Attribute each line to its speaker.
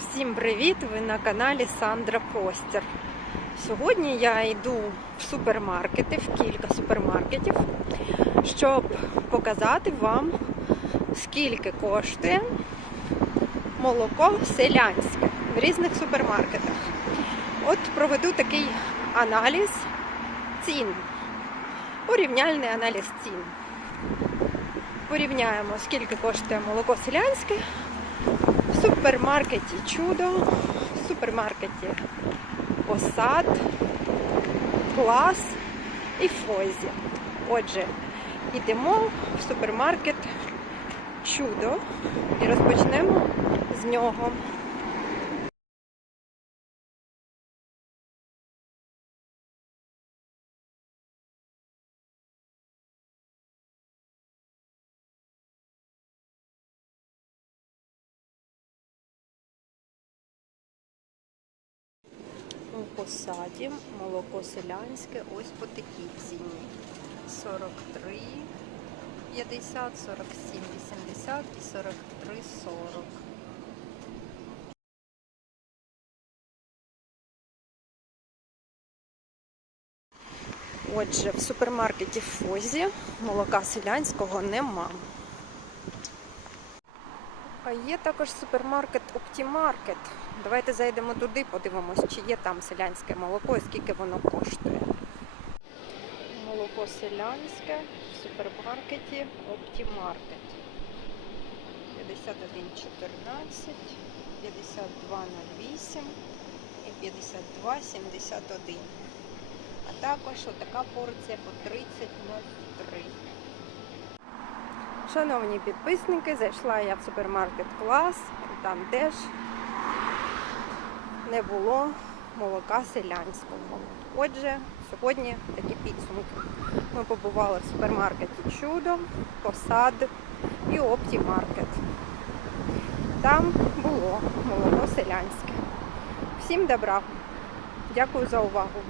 Speaker 1: Всім привіт! Ви на каналі Сандра Простір. Сьогодні я йду в супермаркети, в кілька супермаркетів, щоб показати вам, скільки коштує молоко селянське в різних супермаркетах. От проведу такий аналіз цін, порівняльний аналіз цін. Порівняємо, скільки коштує молоко селянське супермаркеті Чудо, в супермаркеті Посад, Клас і Фозі. Отже, йдемо в супермаркет Чудо і розпочнемо з нього. Посаді молоко селянське ось по такій ціні. 43, 50, 47, 80 і 43, 40. Отже, в супермаркеті Фозі молока селянського нема. Є також супермаркет Оптімаркет. Давайте зайдемо туди, подивимось, чи є там селянське молоко і скільки воно коштує. Молоко селянське в супермаркеті Оптімаркет. 51,14, 52,08 і 52,71. А також отака порція по 30,03. Шановні підписники, зайшла я в супермаркет клас, там теж не було молока селянського. Отже, сьогодні такі підсумки. Ми побували в супермаркеті Чудо, Посад і Оптімаркет. Там було молоко селянське. Всім добра! Дякую за увагу!